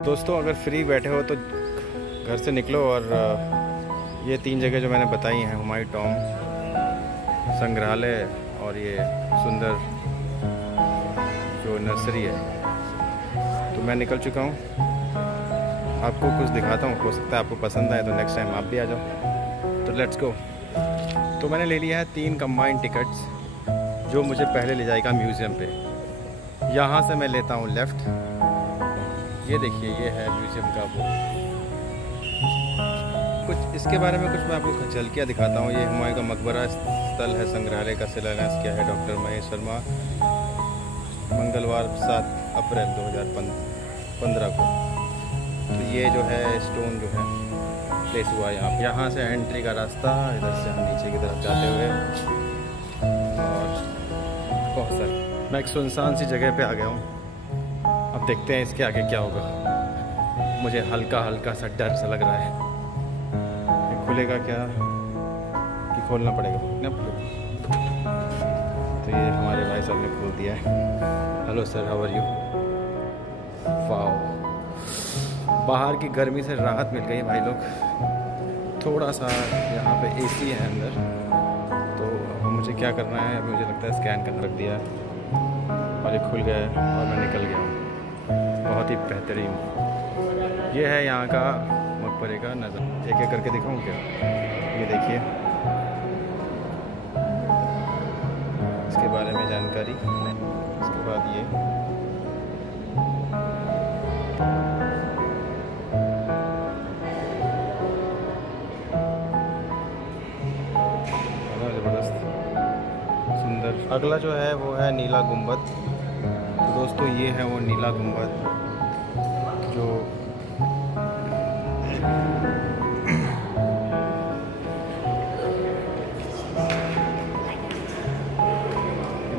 दोस्तों अगर फ्री बैठे हो तो घर से निकलो और ये 3 जगह जो मैंने बताई हैं, हुमायूं टॉम, संग्रहालय और ये सुंदर जो नर्सरी है, तो मैं निकल चुका हूँ। आपको कुछ दिखाता हूँ, हो सकता है आपको पसंद आए तो नेक्स्ट टाइम आप भी आ जाओ। तो लेट्स गो। तो मैंने ले लिया है 3 कंबाइंड टिकट्स जो मुझे पहले ले जाएगा म्यूज़ियम पे। यहाँ से मैं लेता हूँ लेफ़्ट। ये देखिए, ये है म्यूज़ियम का वो। कुछ इसके बारे में कुछ मैं आपको झलकियाँ दिखाता हूँ। ये हुमायूं का मकबरा स्थल है, संग्रहालय का शिलान्यास किया है डॉक्टर महेश शर्मा मंगलवार 7 अप्रैल 2015 को। तो ये जो है स्टोन जो है प्लेस हुआ है यहाँ से एंट्री का रास्ता, इधर से हम नीचे की तरफ जाते हुए और बहुत सारे। मैं एक सुनसान सी जगह पे आ गया हूँ। अब देखते हैं इसके आगे क्या होगा। मुझे हल्का हल्का सा डर सा लग रहा है। ये खुलेगा क्या कि खोलना पड़ेगा ना? तो ये हमारे भाई साहब ने खोल दिया है। Hello sir, how are you? Wow, बाहर की गर्मी से राहत मिल गई भाई लोग। थोड़ा सा यहाँ पे एसी है अंदर, तो अब मुझे क्या करना है, मुझे लगता है स्कैन करना रख दिया और ये खुल गया है और मैं निकल गया हूँ। बहुत ही बेहतरीन ये है यहाँ का मकबरे का नज़र। एक एक करके दिखाऊँ क्या? ये देखिए, इसके बारे में जानकारी। इसके बाद ये ज़बरदस्त सुंदर। अगला जो है वो है नीला गुंबद। तो दोस्तों ये है वो नीला गुंबद जो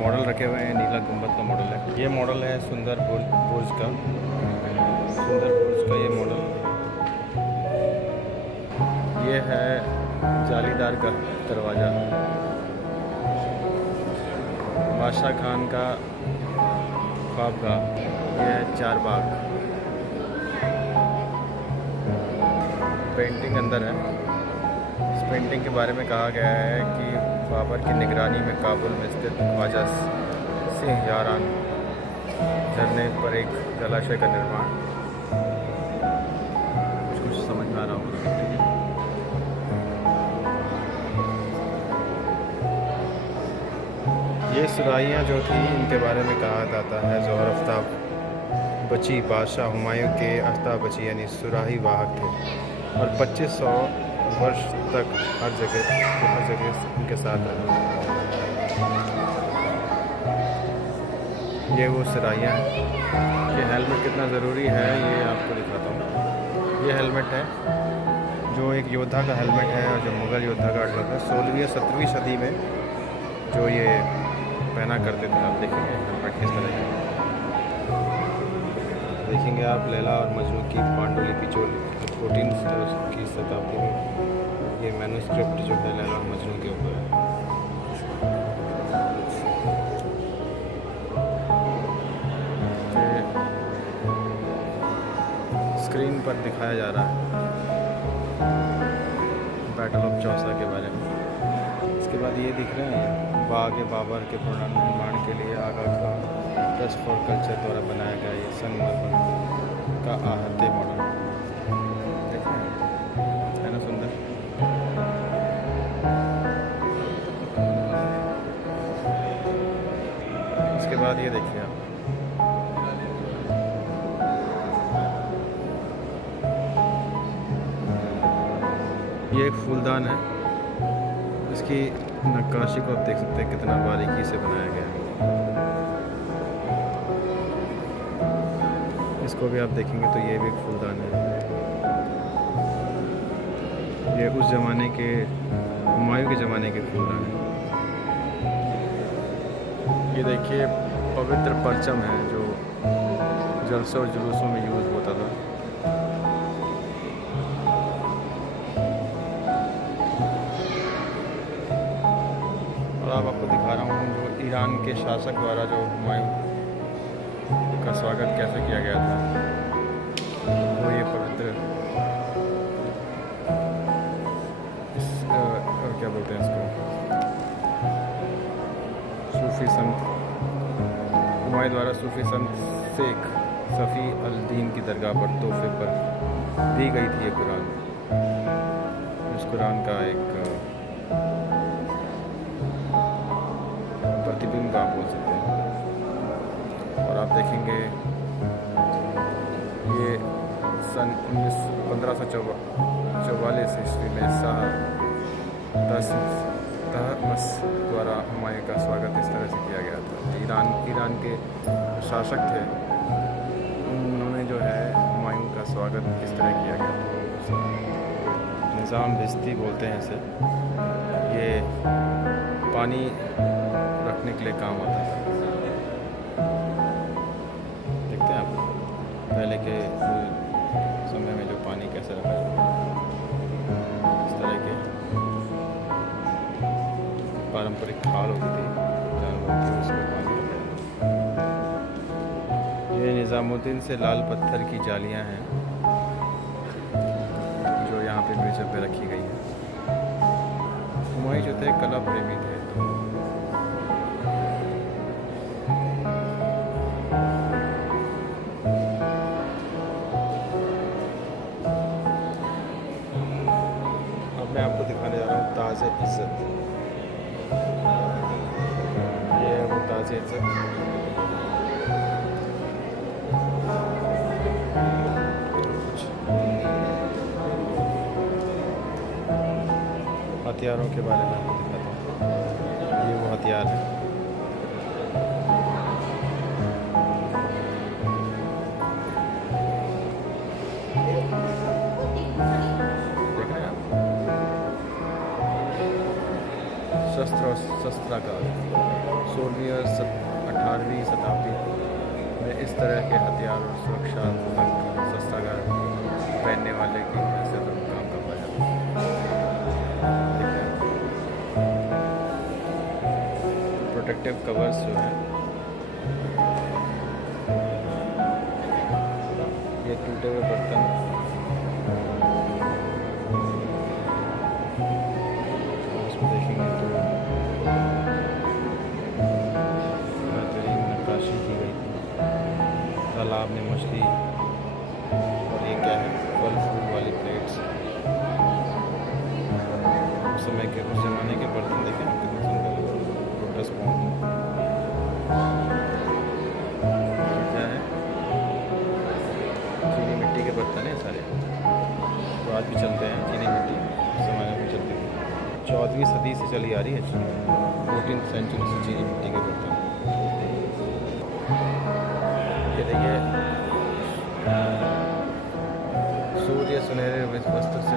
मॉडल रखे हुए हैं। नीला गुंबद का मॉडल है। ये मॉडल है सुंदर बुर्ज का। सुंदर बुर्ज का ये मॉडल। ये है जालीदार का दरवाज़ा। बादशाह खान का ख्वाबगाह। ये है 4 बाग। पेंटिंग अंदर है। इस पेंटिंग के बारे में कहा गया है कि बाबर की निगरानी में काबुल में स्थित ख्वाजा सिंह यारान झरने पर एक जलाशय का निर्माण। कुछ समझ में आ रहा होगा। ये सुराहियाँ जो थी, इनके बारे में कहा जाता है ज़ोहर आफ्ताब बची बादशाह हुमायूं के आफ्ताब बची यानी सुराही वाहक थे और 2500 वर्ष तक हर जगह उनके साथ रहे। ये वो सुराहियाँ हैं। ये हेलमेट कितना ज़रूरी है ये आपको दिखाता हूँ। ये हेलमेट है जो एक योद्धा का हेलमेट है और जो मुग़ल योद्धा का हेलमेट है। 16वीं 17वीं सदी में जो ये पहना करते थे। आप देखेंगे हेलमेट किस तरह का। देखेंगे आप लैला और मजनू की पांडुलिपि जो 14वीं की शताब्दी में ये मैन्युस्क्रिप्ट जो है लैला और मजनू के ऊपर है। स्क्रीन पर दिखाया जा रहा है बैटल ऑफ चौसा के बारे में। इसके बाद ये दिख रहे हैं बाग बाबर के पुनर्निर्माण के लिए आगा खां ट्रस्ट फॉर कल्चर द्वारा बनाया गया ये संगमरमर का आहते मॉडल। देख रहे हैं, है ना सुंदर? इसके बाद ये देखिए आप, ये एक फूलदान है। इसकी नक्काशी को आप देख सकते हैं कितना बारीकी से बनाया गया है। इसको भी आप देखेंगे तो ये भी एक फूलदान है। ये उस ज़माने के हुमायूं के ज़माने के फूलदान है। ये देखिए पवित्र परचम है जो जलसों और जुलूसों में यूज़ होता था। और अब आपको दिखा रहा हूँ जो ईरान के शासक द्वारा जो हुमायूं का स्वागत कैसे किया गया था। संत हुमायूं द्वारा सूफी संत शेख सफ़ी अल दीन की दरगाह पर तोहफे पर दी गई थी ये कुरान। इस कुरान का एक प्रतिबिंब आप बोल सकते हैं। और आप देखेंगे ये सन 1544 ईस्वी में शाह तहमस द्वारा हुमायूं का स्वागत इस तरह से किया गया था। ईरान के शासक थे, उन्होंने जो है हुमायूं का स्वागत इस तरह किया गया था। निज़ाम बिस्ती बोलते हैं इसे। ये पानी रखने के लिए काम आता था। देखते हैं आप पहले के समय में जो पानी कैसे रखा जाता है, इस तरह के पारंपरिक खाल होती थी जानवर की, उसमें पानी रखा जाता। ये निज़ामुद्दीन से लाल पत्थर की जालियां हैं जो यहाँ पे म्यूजियम पे रखी गई हैं। हुमायूं जो थे कला प्रेमी थे, तो अब मैं आपको दिखाने जा रहा हूँ ताज़ इज़्ज़त। ये है वो ताज़ इज़्ज़त। हथियारों के बारे में आपको दिखाता हूँ। ये वो हथियार है। देख रहे हैं आप, शस्त्र और शस्त्रागार 16वीं और 18वीं शताब्दी में इस तरह के हथियार और सुरक्षात्मक शस्त्रागार पहनने वाले की हैसियत और काम का पाया जाता है। प्रोटेक्टिव कवर्स जो है, ये टूटे हुए बर्तन, उसमें देखेंगे तो बेहतरीन नक्काशी की गई थी। तालाब में मछली, और ये क्या है, फल फूल वाली प्लेट्स। उस ज़माने के बर्तन देखें कितने सुंदर, लोटस पॉन्ड क्या है, चीनी मिट्टी के बर्तन हैं सारे, तो आज भी चलते हैं। चीनी मिट्टी उस ज़माने में चलती थी, 14वीं सदी से चली आ रही है, 14th सेंचुरी से चीनी मिट्टी के बर्तन। ये देखिए सूर्य सुनहरे वस्त्र से,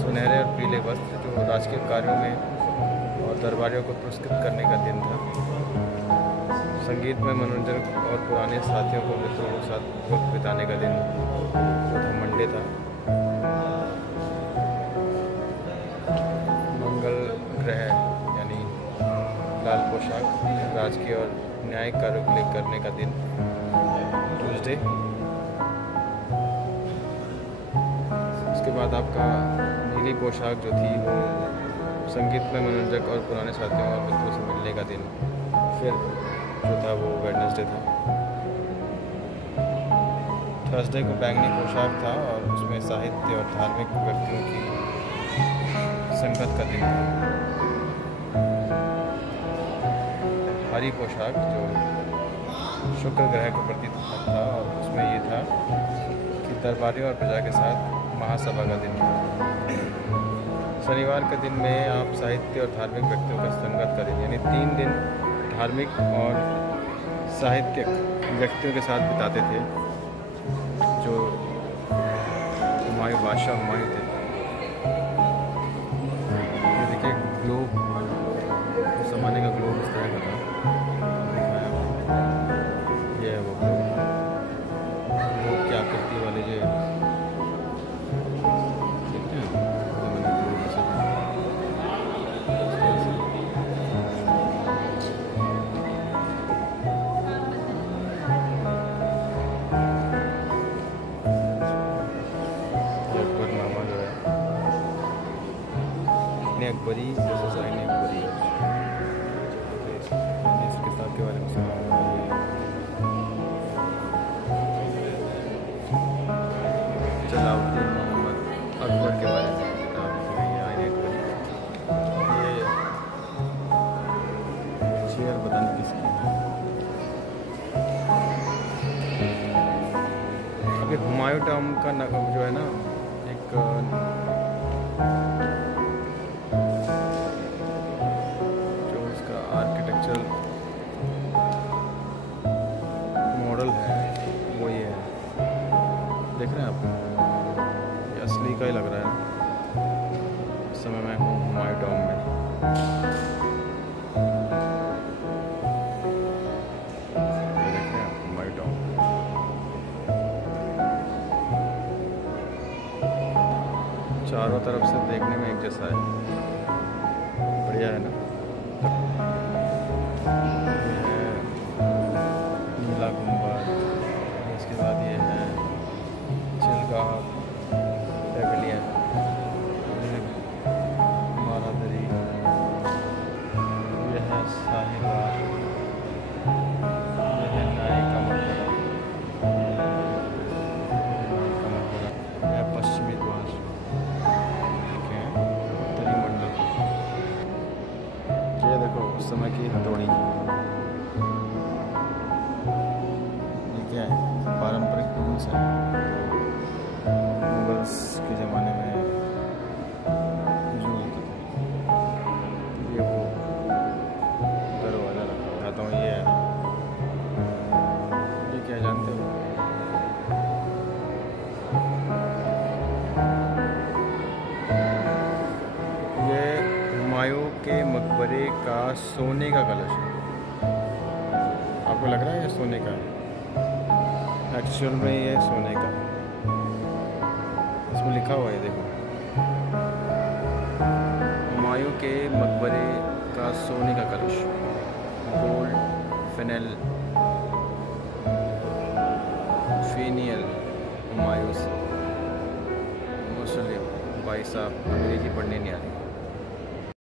सुनहरे और पीले वस्त्र जो राजकीय कार्यों में और दरबारियों को पुरस्कृत करने का दिन था। संगीत में मनोरंजन और पुराने साथियों को मित्रों के साथ वक्त बिताने का दिन तो मंडे था। मंगल ग्रह यानी लाल पोशाक, राजकीय और न्यायिक कार्यों के लिए करने का दिन ट्यूसडे। उसके बाद आपका नीली पोशाक जो थी वो संगीत में मनोरंजक और पुराने साथियों और मित्रों से मिलने का दिन फिर जो था वो वेडनेसडे था। थर्सडे को बैंगनी पोशाक था और उसमें साहित्य और धार्मिक व्यक्तियों की संगत का दिन था। हरी पोशाक जो शुक्र ग्रह को प्रतीक था और उसमें ये था कि दरबारियों और प्रजा के साथ महासभा का दिन था। शनिवार के दिन में आप साहित्य और धार्मिक व्यक्तियों का संगत का दिन, यानी 3 दिन धार्मिक और साहित्यिक व्यक्तियों के साथ बिताते थे जो हुमायूं, बादशाह हुमायूं थे। ये देखिए ग्लोब, उस ज़माने का ग्लोब इस तरह का था, दिखाया। ये है वो ग्लोब की आकृति वाले जो देखते हैं ज़माने का ग्लोब ऐसे था। अकबरनामा जो है, अकबरी जैसे साइन अकबरी है। हुमायूं टॉम का जो है ना एक जो उसका आर्किटेक्चरल मॉडल है वो ये है, देख रहे हैं आप, ये असली का ही लग रहा है। इस समय मैं हूँ हुमायूं टॉम में। चारों तरफ से देखने में एक जैसा है, बढ़िया है ना। ये है नीला गुंबद, इसके बाद ये है चिलगाह पेविलियन, मारादरी, ये है साहिबार, ये है नाई का मकबरा, यह पश्चिमी द्वार, ये देखो उस समय की हथौड़ी, ये क्या है, पारंपरिक टूल्स हैं, मुगल्स के ज़माने में जो होते थे। ये वो दरवाज़ा रखा था, ये है, ये क्या जानते हो, ये हुमायूं के मकबरे का सोने का कलश है। आपको लग रहा है ये सोने का है, एक्चुअल में ये सोने का है, इसमें लिखा हुआ है, देखो हुमायूं के मकबरे का सोने का कलश, गोल्ड फेनियल हुमायूं से। मुस्लिम भाई साहब अंग्रेजी पढ़ने नहीं आ रही।